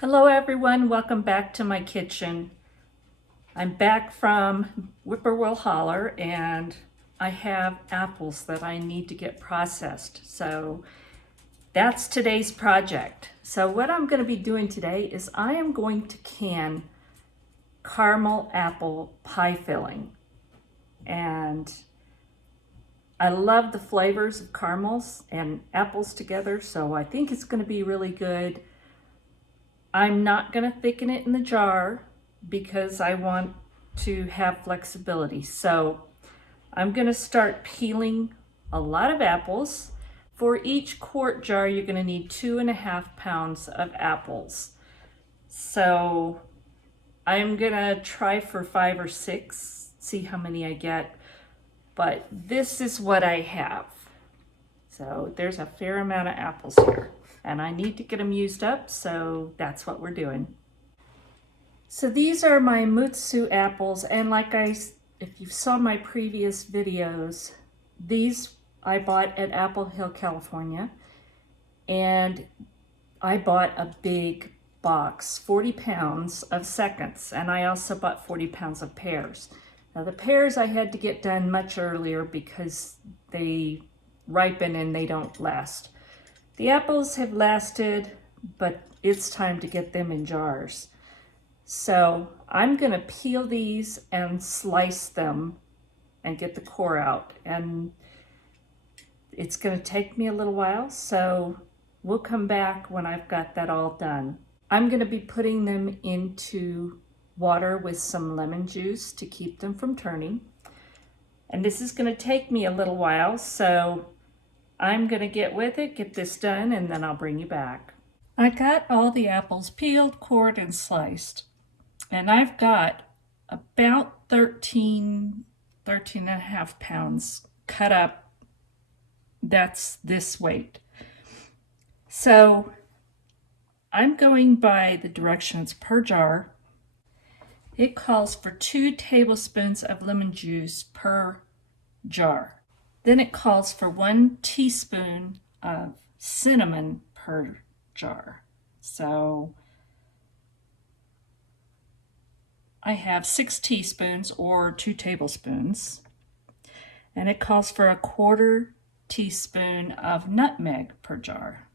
Hello everyone, welcome back to my kitchen. I'm back from Whippoorwill Holler and I have apples that I need to get processed. So that's today's project. So what I'm going to be doing today is I am going to can caramel apple pie filling. And I love the flavors of caramels and apples together, so I think it's going to be really good. I'm not going to thicken it in the jar because I want to have flexibility. So I'm going to start peeling a lot of apples. For each quart jar, you're going to need 2.5 pounds of apples. So I'm going to try for 5 or 6, see how many I get. But this is what I have. So there's a fair amount of apples here. And I need to get them used up, so that's what we're doing. So these are my Mutsu apples, and if you saw my previous videos, these I bought at Apple Hill, California, and I bought a big box, 40 pounds of seconds, and I also bought 40 pounds of pears. Now the pears I had to get done much earlier because they ripen and they don't last. The apples have lasted, but it's time to get them in jars. So I'm gonna peel these and slice them and get the core out. And it's gonna take me a little while, so we'll come back when I've got that all done. I'm gonna be putting them into water with some lemon juice to keep them from turning. And this is gonna take me a little while, so I'm gonna get with it, get this done, and then I'll bring you back. I got all the apples peeled, cored, and sliced. And I've got about 13.5 pounds cut up. That's this weight. So I'm going by the directions per jar. It calls for 2 tablespoons of lemon juice per jar. Then it calls for 1 teaspoon of cinnamon per jar. So I have 6 teaspoons or 2 tablespoons. And it calls for 1/4 teaspoon of nutmeg per jar.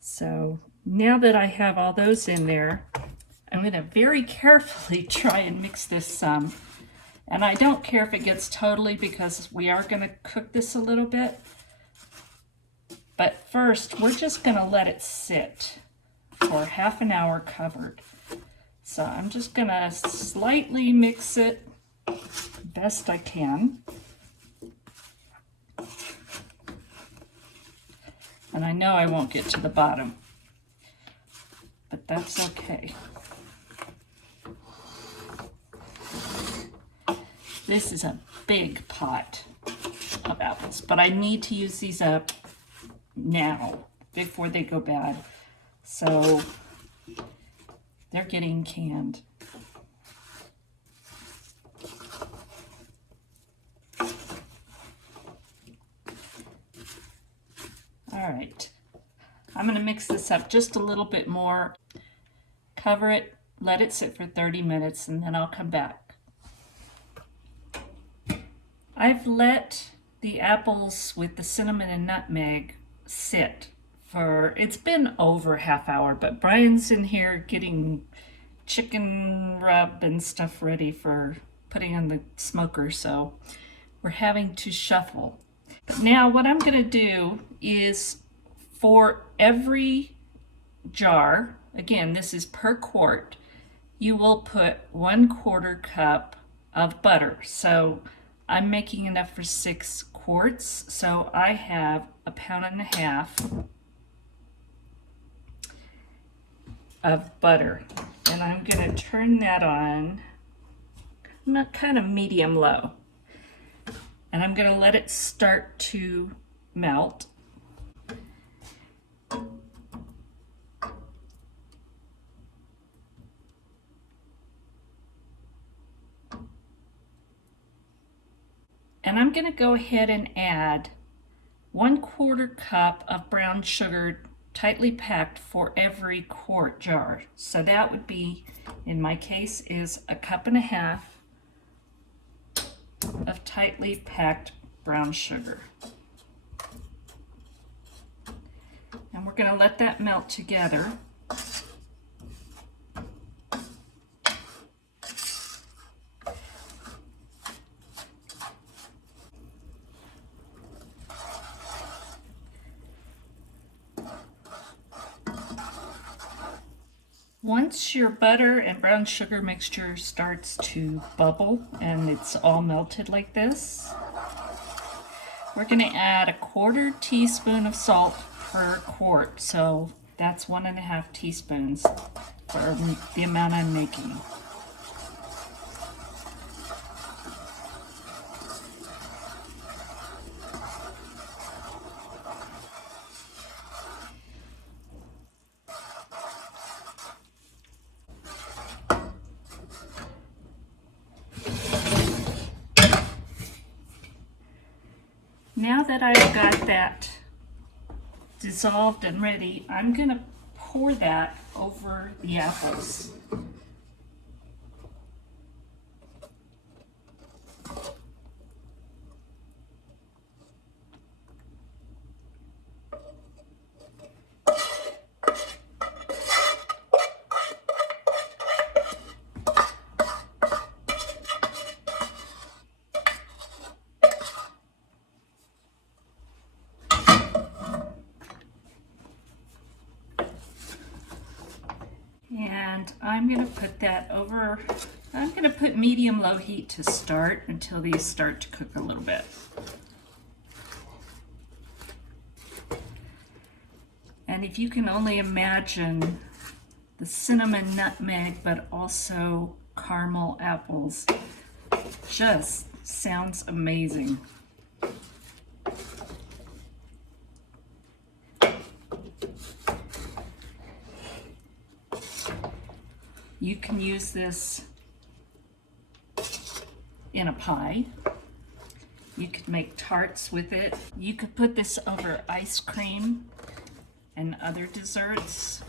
So now that I have all those in there, I'm going to very carefully try and mix this some. And I don't care if it gets totally, because we are going to cook this a little bit. But first, we're just going to let it sit for half an hour covered. So I'm just going to slightly mix it best I can. And I know I won't get to the bottom, but that's okay. This is a big pot of apples, but I need to use these up now before they go bad. So they're getting canned. All right, I'm going to mix this up just a little bit more. Cover it, let it sit for 30 minutes, and then I'll come back. I've let the apples with the cinnamon and nutmeg sit for, it's been over half hour, but Brian's in here getting chicken rub and stuff ready for putting on the smoker, so we're having to shuffle. But now what I'm going to do is, for every jar, again, this is per quart, you will put 1/4 cup of butter. So I'm making enough for 6 quarts, so I have 1.5 pounds of butter. And I'm going to turn that on, kind of medium low. And I'm going to let it start to melt. And I'm going to go ahead and add 1/4 cup of brown sugar tightly packed for every quart jar. So that would be, in my case, is 1.5 cups of tightly packed brown sugar. And we're going to let that melt together. Once your butter and brown sugar mixture starts to bubble and it's all melted like this, we're going to add 1/4 teaspoon of salt per quart. So that's 1.5 teaspoons for the amount I'm making. Now that I've got that dissolved and ready, I'm going to pour that over the apples. And I'm going to put that over, I'm going to put medium-low heat to start until these start to cook a little bit. And if you can only imagine the cinnamon nutmeg, but also caramel apples, just sounds amazing. You can use this in a pie. You could make tarts with it. You could put this over ice cream and other desserts.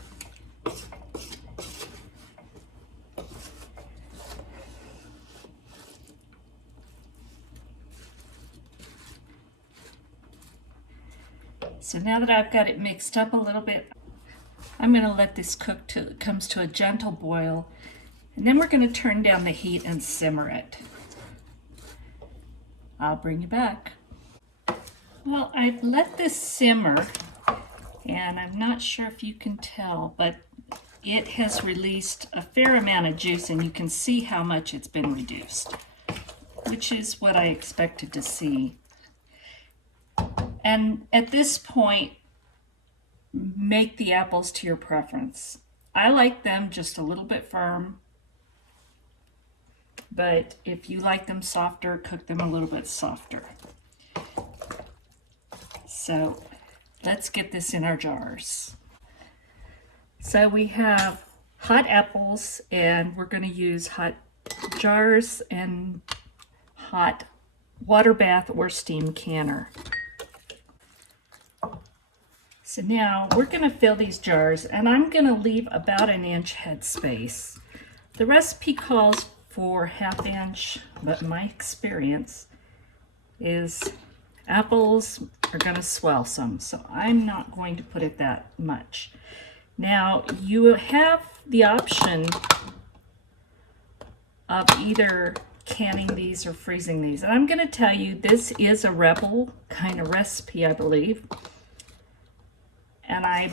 So now that I've got it mixed up a little bit, I'm going to let this cook till it comes to a gentle boil, and then we're going to turn down the heat and simmer it. I'll bring you back. Well, I've let this simmer, and I'm not sure if you can tell, but it has released a fair amount of juice, and you can see how much it's been reduced, which is what I expected to see. And at this point, make the apples to your preference. I like them just a little bit firm, but if you like them softer, cook them a little bit softer. So let's get this in our jars. So we have hot apples, and we're going to use hot jars and hot water bath or steam canner. So now we're going to fill these jars, and I'm going to leave about 1 inch head space. The recipe calls for 1/2 inch, but my experience is apples are going to swell some, so I'm not going to put it that much. Now you have the option of either canning these or freezing these, and I'm going to tell you this is a rebel kind of recipe, I believe. And I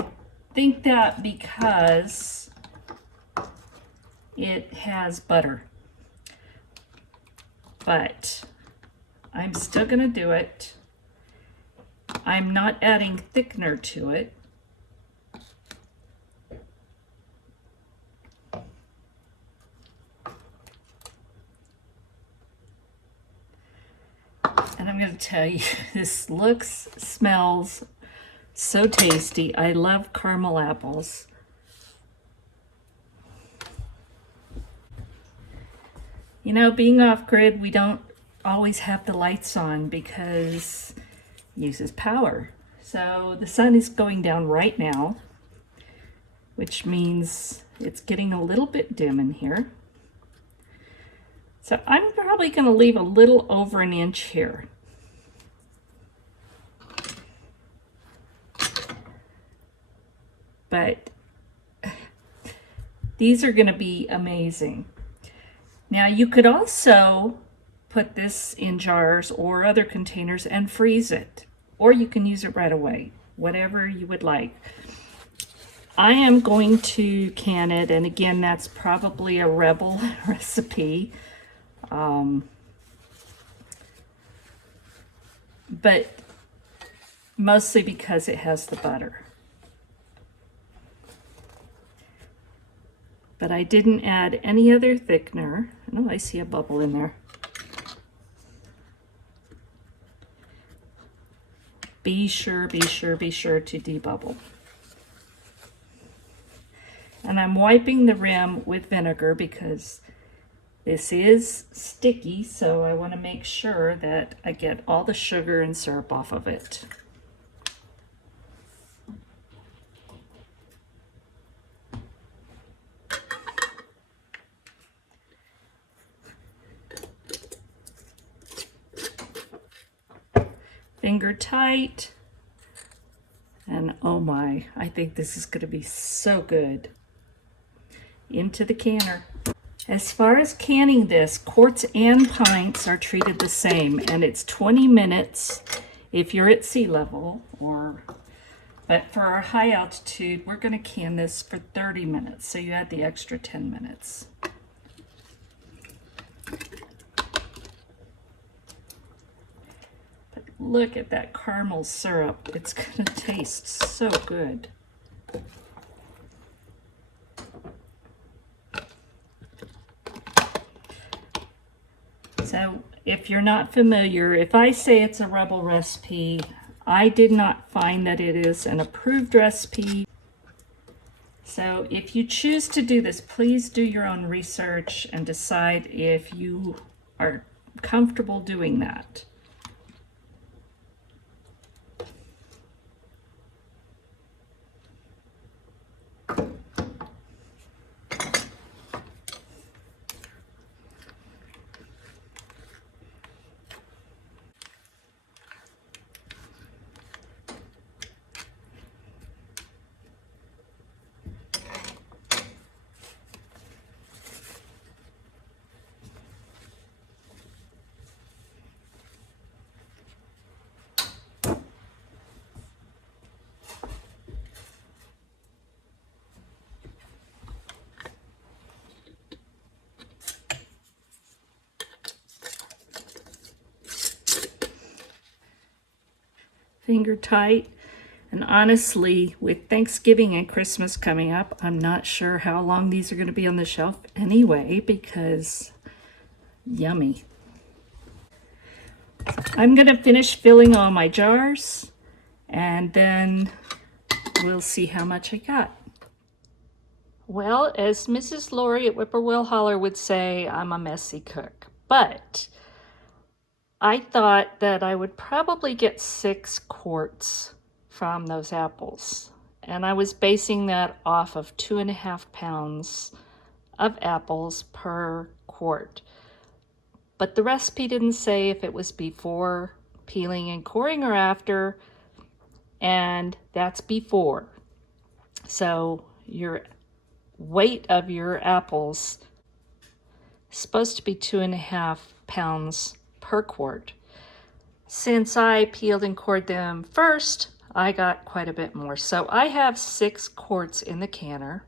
think that because it has butter. But I'm still going to do it. I'm not adding thickener to it. And I'm going to tell you, this looks, smells so tasty. I love caramel apples. You know, being off grid, we don't always have the lights on because uses power. So the sun is going down right now, which means it's getting a little bit dim in here. So I'm probably going to leave a little over an inch here. But these are going to be amazing. Now you could also put this in jars or other containers and freeze it, or you can use it right away, whatever you would like. I am going to can it, and again, that's probably a Rebel recipe. But mostly because it has the butter. But I didn't add any other thickener. Oh, I see a bubble in there. Be sure to debubble. And I'm wiping the rim with vinegar because this is sticky, so I want to make sure that I get all the sugar and syrup off of it. Finger tight. And oh my, I think this is going to be so good. Into the canner. As far as canning this, quarts and pints are treated the same, and it's 20 minutes if you're at sea level, but for our high altitude, we're going to can this for 30 minutes, so you add the extra 10 minutes. But look at that caramel syrup. It's going to taste so good. So if you're not familiar, if I say it's a Rebel recipe, I did not find that it is an approved recipe. So if you choose to do this, please do your own research and decide if you are comfortable doing that. Finger tight. And honestly, with Thanksgiving and Christmas coming up, I'm not sure how long these are going to be on the shelf anyway, because yummy. I'm going to finish filling all my jars, and then we'll see how much I got. Well, as Mrs. Lori at Whippoorwill Holler would say, I'm a messy cook, but I thought that I would probably get 6 quarts from those apples. And I was basing that off of 2.5 pounds of apples per quart. But the recipe didn't say if it was before peeling and coring or after, and that's before. So your weight of your apples is supposed to be 2.5 pounds per quart. Since I peeled and cored them first, I got quite a bit more. So I have 6 quarts in the canner,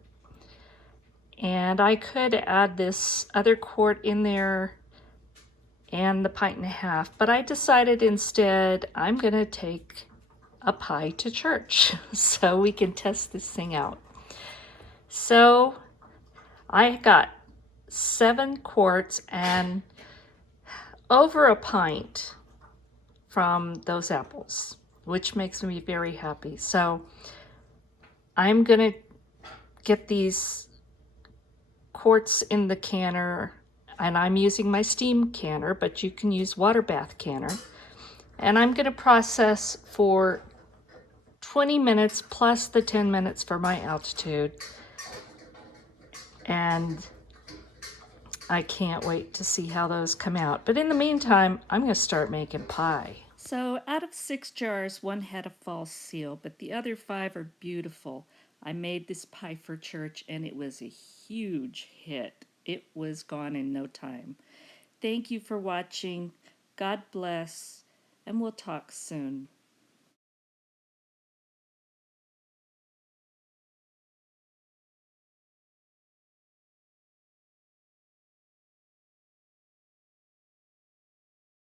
and I could add this other quart in there and the 1.5 pints, but I decided instead I'm gonna take a pie to church so we can test this thing out. So I got 7 quarts and over a pint from those apples, which makes me very happy. So I'm gonna get these quarts in the canner, and I'm using my steam canner, but you can use water bath canner. And I'm going to process for 20 minutes plus the 10 minutes for my altitude. And I can't wait to see how those come out. But in the meantime, I'm going to start making pie. So out of 6 jars, 1 had a false seal, but the other 5 are beautiful. I made this pie for church and it was a huge hit. It was gone in no time. Thank you for watching. God bless, and we'll talk soon.